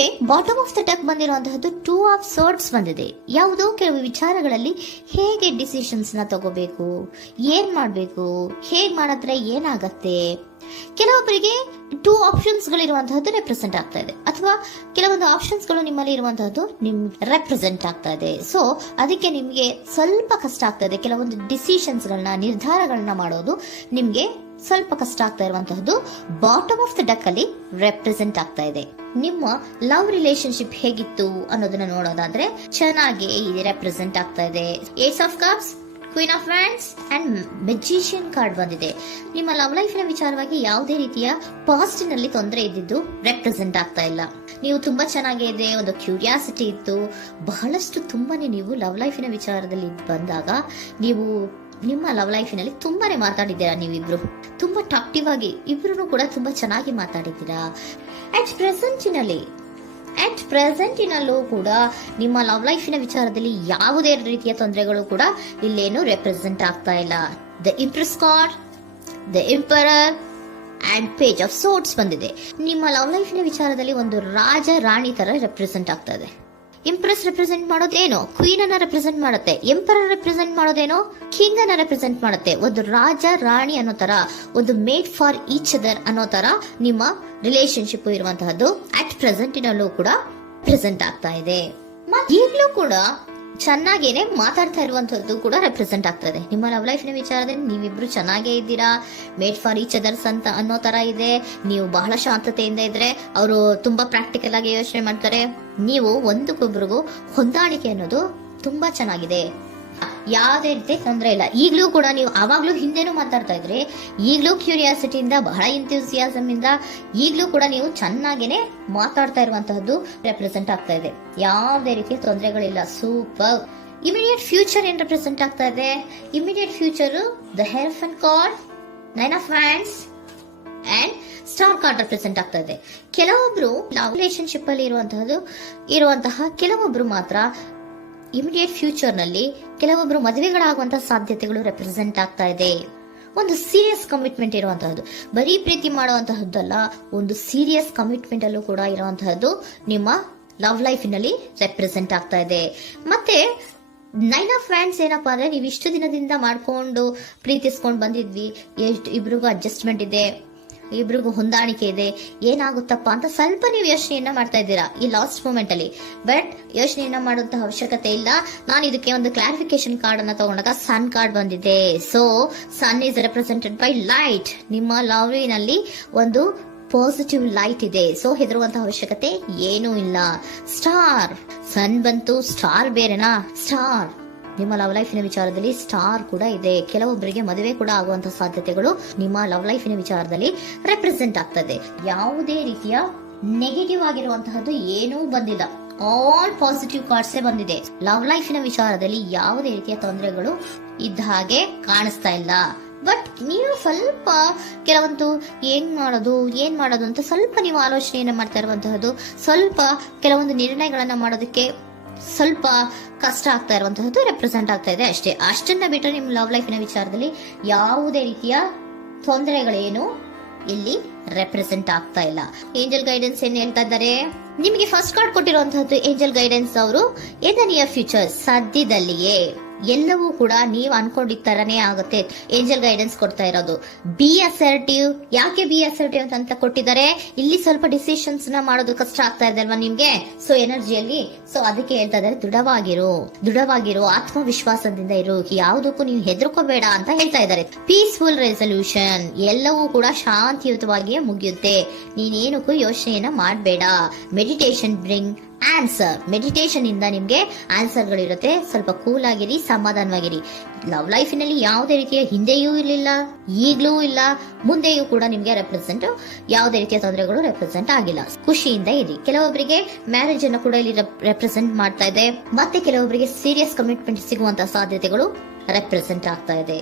ನಿಮಗೆ bottom of the deck ಬಂದಿರುವಂತಹದ್ದು 2 of swords ಬಂದಿದೆ. ಯಾವುದೋ ಕೆಲವು ವಿಚಾರಗಳಲ್ಲಿ ಹೇಗೆ ಡಿಸಿಷನ್ಸ್ ನ ತಗೋಬೇಕು, ಏನ್ ಮಾಡ್ಬೇಕು, ಹೇಗ್ ಮಾಡಿದ್ರೆ ಏನಾಗತ್ತೆ. ಕೆಲವೊಬ್ಬರಿಗೆ 2 ಆಪ್ಷನ್ಸ್ ಗಳಿರುವಂತಹದ್ದು ರೆಪ್ರೆಸೆಂಟ್ ಆಗ್ತಾ ಇದೆ, ಅಥವಾ ಕೆಲವೊಂದು ಆಪ್ಷನ್ಸ್ ಗಳು ನಿಮ್ಮಲ್ಲಿ ಇರುವಂತಹದ್ದು ರೆಪ್ರೆಸೆಂಟ್ ಆಗ್ತಾ ಇದೆ. ಸೊ ಅದಕ್ಕೆ ನಿಮ್ಗೆ ಸ್ವಲ್ಪ ಕಷ್ಟ ಆಗ್ತಾ ಇದೆ. ಕೆಲವೊಂದು ಡಿಸಿಷನ್ಸ್ ಗಳನ್ನ, ನಿರ್ಧಾರಗಳನ್ನ ಮಾಡೋದು ನಿಮ್ಗೆ ಸ್ವಲ್ಪ ಕಷ್ಟ ಆಗ್ತಾ ಇರುವಂತಹದ್ದು ಬಾಟಮ್ ಆಫ್ ದ ಡೆಕ್ ಅಲ್ಲಿ ರೆಪ್ರೆಸೆಂಟ್ ಆಗ್ತಾ ಇದೆ. ನಿಮ್ಮ ಲವ್ ರಿಲೇಶನ್ಶಿಪ್ ಹೇಗಿತ್ತು ಅನ್ನೋದನ್ನ ನೋಡೋದಾದ್ರೆ ಚೆನ್ನಾಗಿ ರೆಪ್ರೆಸೆಂಟ್ ಆಗ್ತಾ ಇದೆ. Ace of cups, queen of wands and magician card ಬಂದಿದೆ. ನಿಮ್ಮ ಲವ್ ಲೈಫ್ ನ ವಿಚಾರವಾಗಿ ಯಾವುದೇ ರೀತಿಯ ಪಾಸ್ಟ್ ನಲ್ಲಿ ತೊಂದರೆ ಇದ್ದಿದ್ದು ರೆಪ್ರೆಸೆಂಟ್ ಆಗ್ತಾ ಇಲ್ಲ. ನೀವು ತುಂಬಾ ಚೆನ್ನಾಗಿದೆ, ಒಂದು ಕ್ಯೂರಿಯಾಸಿಟಿ ಇತ್ತು, ಬಹಳಷ್ಟು ತುಂಬಾನೇ ನೀವು ಲವ್ ಲೈಫಿನ ವಿಚಾರದಲ್ಲಿ ಬಂದಾಗ ನೀವು ನಿಮ್ಮ ಲವ್ ಲೈಫಿನಲ್ಲಿ ತುಂಬಾನೇ ಮಾತಾಡಿದ್ದೀರಾ. ನೀವಿಬ್ರು ತುಂಬಾ ಟಾಕ್ಟಿವ್ ಆಗಿ ಇಬ್ರು ಕೂಡ ತುಂಬಾ ಚೆನ್ನಾಗಿ ಮಾತಾಡಿದ್ದೀರಾ. ಅಟ್ ಪ್ರೆಸೆಂಟಿನಲ್ಲೂ ಕೂಡ ನಿಮ್ಮ ಲವ್ ಲೈಫಿನ ವಿಚಾರದಲ್ಲಿ ಯಾವುದೇ ರೀತಿಯ ತೊಂದರೆಗಳು ಕೂಡ ಇಲ್ಲೇನು ರೆಪ್ರೆಸೆಂಟ್ ಆಗ್ತಾ ಇಲ್ಲ. The empress card, the emperor and page of swords ಬಂದಿದೆ. ನಿಮ್ಮ ಲವ್ ಲೈಫಿನ ವಿಚಾರದಲ್ಲಿ ಒಂದು ರಾಜ ರಾಣಿ ತರ ರೆಪ್ರೆಸೆಂಟ್ ಆಗ್ತಾ ಇದೆ. ಇಂಪ್ರೆಸ್ ರೆಪ್ರೆಸೆಂಟ್ ಮಾಡೋದೇನೋ ಕ್ವೀನ್ ಅನ್ನ ರೆಪ್ರೆಸೆಂಟ್ ಮಾಡುತ್ತೆ, ಎಂಪರರ್ ರೆಪ್ರೆಸೆಂಟ್ ಮಾಡೋದೇನೋ ಕಿಂಗ್ ಅನ್ನ ರೆಪ್ರೆಸೆಂಟ್ ಮಾಡುತ್ತೆ. ಒಂದು ರಾಜ ರಾಣಿ ಅನ್ನೋ ತರ, ಒಂದು ಮೇಡ್ ಫಾರ್ ಈಚ್ ಅದರ್ ಅನ್ನೋ ತರ ನಿಮ್ಮ ರಿಲೇಶನ್ಶಿಪ್ ಇರುವಂತಹದ್ದು ಅಟ್ ಪ್ರೆಸೆಂಟಿನಲ್ಲೂ ಕೂಡ ಪ್ರೆಸೆಂಟ್ ಆಗ್ತಾ ಇದೆ. ಈಗಲೂ ಕೂಡ ಚೆನ್ನಾಗೇನೆ ಮಾತಾಡ್ತಾ ಇರುವಂತದ್ದು ಕೂಡ ರೆಪ್ರೆಸೆಂಟ್ ಆಗ್ತಾ ಇದೆ. ನಿಮ್ಮ ಲವ್ ಲೈಫ್ ನ ವಿಚಾರದಲ್ಲಿ ನೀವಿಬ್ರು ಚೆನ್ನಾಗೇ ಇದ್ದೀರಾ, ಮೇಡ್ ಫಾರ್ ಈಚ್ ಅದರ್ಸ್ ಅಂತ ಅನ್ನೋ ತರ ಇದೆ. ನೀವು ಬಹಳ ಶಾಂತತೆಯಿಂದ ಇದ್ರೆ ಅವರು ತುಂಬಾ ಪ್ರಾಕ್ಟಿಕಲ್ ಆಗಿ ಯೋಚನೆ ಮಾಡ್ತಾರೆ. ನೀವು ಒಂದಕ್ಕೊಬ್ರಿಗೂ ಹೊಂದಾಣಿಕೆ ಅನ್ನೋದು ತುಂಬಾ ಚೆನ್ನಾಗಿದೆ, ಯಾವುದೇ ರೀತಿ ತೊಂದರೆ ಇಲ್ಲ. ಈಗಲೂ ಕೂಡ ನೀವು ಅವಾಗ್ಲೂ ಹಿಂದೆನೂ ಮಾತಾಡ್ತಾ ಇದ್ರಿ, ಈಗಲೂ ಕ್ಯೂರಿಯಾಸಿಟಿಯಿಂದ, ಬಹಳ ಇಂಥ್ಯೂಸಿಯಾಸಮ್ ಇಂದ ಈಗಲೂ ಕೂಡ ನೀವು ಚೆನ್ನಾಗೇನೆ ಮಾತಾಡ್ತಾ ಇರುವಂತಹದ್ದು ರೆಪ್ರೆಸೆಂಟ್ ಆಗ್ತಾ ಇದೆ. ಯಾವುದೇ ರೀತಿಯ ತೊಂದರೆಗಳಿಲ್ಲ, ಸೂಪರ್. ಇಮಿಡಿಯೇಟ್ ಫ್ಯೂಚರ್ ಏನ್ ರೆಪ್ರೆಸೆಂಟ್ ಆಗ್ತಾ ಇದೆ? Immediate future the hierophant card, 9 of hands and star card represent ಆಗ್ತಾ ಇದೆ. ಕೆಲವೊಬ್ರು ಲವ್ ರಿಲೇಶನ್ಶಿಪ್ ಅಲ್ಲಿ ಇರುವಂತಹ ಕೆಲವೊಬ್ರು ಮಾತ್ರ ಇಮಿಡಿಯೇಟ್ ಫ್ಯೂಚರ್ ನಲ್ಲಿ ಕೆಲವೊಬ್ರು ಮದುವೆಗಳಾಗುವಂತಹ ಸಾಧ್ಯತೆಗಳು ರೆಪ್ರೆಸೆಂಟ್ ಆಗ್ತಾ ಇದೆ. ಒಂದು ಸೀರಿಯಸ್ ಕಮಿಟ್ಮೆಂಟ್ ಇರುವಂತಹದ್ದು, ಬರೀ ಪ್ರೀತಿ ಮಾಡುವಂತಹದ್ದಲ್ಲ, ಒಂದು ಸೀರಿಯಸ್ ಕಮಿಟ್ಮೆಂಟ್ ಅಲ್ಲೂ ಕೂಡ ಇರುವಂತಹದ್ದು ನಿಮ್ಮ ಲವ್ ಲೈಫಿನಲ್ಲಿ ರೆಪ್ರೆಸೆಂಟ್ ಆಗ್ತಾ ಇದೆ. ಮತ್ತೆ 9 ಆಫ್ ವ್ಯಾಂಡ್ಸ್ ಏನಪ್ಪಾ ಅಂದ್ರೆ, ನೀವು ಇಷ್ಟು ದಿನದಿಂದ ಮಾಡ್ಕೊಂಡು ಪ್ರೀತಿಸ್ಕೊಂಡು ಬಂದಿದ್ವಿ, ಇಬ್ರಿಗೂ ಅಡ್ಜಸ್ಟ್ಮೆಂಟ್ ಇದೆ, ಇಬ್ರಿಗೂ ಹೊಂದಾಣಿಕೆ ಇದೆ, ಏನಾಗುತ್ತಪ್ಪ ಅಂತ ಸ್ವಲ್ಪ ನೀವು ಯೋಚನೆಯನ್ನ ಮಾಡ್ತಾ ಇದ್ದೀರಾ ಈ ಲಾಸ್ಟ್ ಮೂಮೆಂಟ್ ಅಲ್ಲಿ. ಬಟ್ ಯೋಚನೆಯನ್ನ ಮಾಡುವಂತಹ ಅವಶ್ಯಕತೆ ಇಲ್ಲ. ನಾನು ಇದಕ್ಕೆ ಒಂದು ಕ್ಲಾರಿಫಿಕೇಶನ್ ಕಾರ್ಡ್ ಅನ್ನ ತಗೊಂಡಾಗ ಸನ್ ಕಾರ್ಡ್ ಬಂದಿದೆ. So sun is represented by light. ನಿಮ್ಮ ಲವ್ನಲ್ಲಿ ಒಂದು ಪಾಸಿಟಿವ್ ಲೈಟ್ ಇದೆ. ಸೊ ಹೆದರುವಂತಹ ಅವಶ್ಯಕತೆ ಏನೂ ಇಲ್ಲ. ಸ್ಟಾರ್, ಸನ್ ಬಂತು, ಸ್ಟಾರ್ ಬೇರೆನಾ? ಸ್ಟಾರ್ ನಿಮ್ಮ ಲವ್ ಲೈಫಿನ ವಿಚಾರದಲ್ಲಿ ಸ್ಟಾರ್ ಕೂಡ ಇದೆ. ಕೆಲವೊಬ್ಬರಿಗೆ ಮದುವೆ ಕೂಡ ಆಗುವಂತಹ ಸಾಧ್ಯತೆಗಳು ನಿಮ್ಮ ಲವ್ ಲೈಫಿನ ವಿಚಾರದಲ್ಲಿ ರೆಪ್ರೆಸೆಂಟ್ ಆಗ್ತದೆ. ಯಾವುದೇ ರೀತಿಯ ನೆಗೆಟಿವ್ ಆಗಿರುವಂತಹದ್ದು ಏನೂ ಬಂದಿಲ್ಲ, ಆಲ್ ಪಾಸಿಟಿವ್ ಕಾರ್ಡ್ಸ್ ಬಂದಿದೆ. ಲವ್ ಲೈಫಿನ ವಿಚಾರದಲ್ಲಿ ಯಾವುದೇ ರೀತಿಯ ತೊಂದರೆಗಳು ಇದ್ದ ಹಾಗೆ ಕಾಣಿಸ್ತಾ ಇಲ್ಲ. ಬಟ್ ನೀವು ಸ್ವಲ್ಪ ಕೆಲವೊಂದು ಏನ್ ಮಾಡೋದು ಅಂತ ಸ್ವಲ್ಪ ನೀವು ಆಲೋಚನೆಯನ್ನ ಮಾಡ್ತಾ ಇರುವಂತಹದ್ದು, ಸ್ವಲ್ಪ ಕೆಲವೊಂದು ನಿರ್ಣಯಗಳನ್ನ ಮಾಡೋದಕ್ಕೆ ಸ್ವಲ್ಪ ಕಷ್ಟ ಆಗ್ತಾ ಇರುವಂತಹದ್ದು ರೆಪ್ರೆಸೆಂಟ್ ಆಗ್ತಾ ಇದೆ ಅಷ್ಟೇ. ಅಷ್ಟನ್ನ ಬಿಟ್ಟರೆ ನಿಮ್ಮ ಲವ್ ಲೈಫಿನ ವಿಚಾರದಲ್ಲಿ ಯಾವುದೇ ರೀತಿಯ ತೊಂದರೆಗಳೇನು ಇಲ್ಲಿ ರೆಪ್ರೆಸೆಂಟ್ ಆಗ್ತಾ ಇಲ್ಲ. ಏಂಜಲ್ ಗೈಡೆನ್ಸ್ ಏನ್ ಹೇಳ್ತಾ ಇದ್ದಾರೆ? ನಿಮಗೆ ಫಸ್ಟ್ ಕಾರ್ಡ್ ಕೊಟ್ಟಿರುವಂತಹದ್ದು ಏಂಜಲ್ ಗೈಡೆನ್ಸ್ ಅವರು ಇನ್ ದ ನಿಯರ್ ಫ್ಯೂಚರ್, ಸದ್ಯದಲ್ಲಿಯೇ ಎಲ್ಲವೂ ಕೂಡ ನೀವು ಅನ್ಕೊಂಡಿದ್ದ ತರನೇ ಆಗುತ್ತೆ. ಏಂಜಲ್ ಗೈಡೆನ್ಸ್ ಕೊಡ್ತಾ ಇರೋದು ಬಿ ಅಸರ್ಟಿವ್. ಯಾಕೆ ಬಿ ಅಸರ್ಟಿವ್ ಅಂತ ಕೊಟ್ಟಿದ್ದಾರೆ? ಇಲ್ಲಿ ಸ್ವಲ್ಪ ಡಿಸಿಷನ್ಸ್ ನ ಮಾಡೋದು ಕಷ್ಟ ಆಗ್ತಾ ಇದೆ ಅಲ್ವಾ ನಿಮ್ಗೆ, ಸೊ ಎನರ್ಜಿಯಲ್ಲಿ. ಸೊ ಅದಕ್ಕೆ ಹೇಳ್ತಾ ಇದ್ದಾರೆ ದೃಢವಾಗಿರೋ ಆತ್ಮವಿಶ್ವಾಸದಿಂದ ಇರು, ಯಾವುದಕ್ಕೂ ನೀವು ಹೆದರ್ಕೋಬೇಡ ಅಂತ ಹೇಳ್ತಾ ಇದ್ದಾರೆ. ಪೀಸ್ಫುಲ್ ರೆಸಲ್ಯೂಷನ್, ಎಲ್ಲವೂ ಕೂಡ ಶಾಂತಿಯುತವಾಗಿಯೇ ಮುಗಿಯುತ್ತೆ, ನೀನೇನಕ್ಕೂ ಯೋಚನೆಯನ್ನ ಮಾಡಬೇಡ. ಮೆಡಿಟೇಷನ್ ಬ್ರಿಂಗ್ ಆನ್ಸರ್, ಮೆಡಿಟೇಷನ್ ಇಂದ ನಿಮ್ಗೆ ಆನ್ಸರ್ ಗಳಿರುತ್ತೆ. ಸ್ವಲ್ಪ ಕೂಲ್ ಆಗಿರಿ, ಸಮಾಧಾನವಾಗಿರಿ. ಲವ್ ಲೈಫಿನಲ್ಲಿ ಯಾವುದೇ ರೀತಿಯ ಹಿಂದೆಯೂ ಇರಲಿಲ್ಲ, ಈಗ್ಲೂ ಇಲ್ಲ, ಮುಂದೆಯೂ ಕೂಡ ನಿಮ್ಗೆ ಯಾವುದೇ ರೀತಿಯ ತೊಂದರೆಗಳು ರೆಪ್ರೆಸೆಂಟ್ ಆಗಿಲ್ಲ. ಖುಷಿಯಿಂದ ಇರಿ. ಕೆಲವೊಬ್ಬರಿಗೆ ಮ್ಯಾರೇಜ್ ಅನ್ನು ಕೂಡ ಇಲ್ಲಿ ರೆಪ್ರೆಸೆಂಟ್ ಮಾಡ್ತಾ ಇದೆ. ಮತ್ತೆ ಕೆಲವೊಬ್ಬರಿಗೆ ಸೀರಿಯಸ್ ಕಮಿಟ್ಮೆಂಟ್ ಸಿಗುವಂತಹ ಸಾಧ್ಯತೆಗಳು ರೆಪ್ರೆಸೆಂಟ್ ಆಗ್ತಾ ಇದೆ.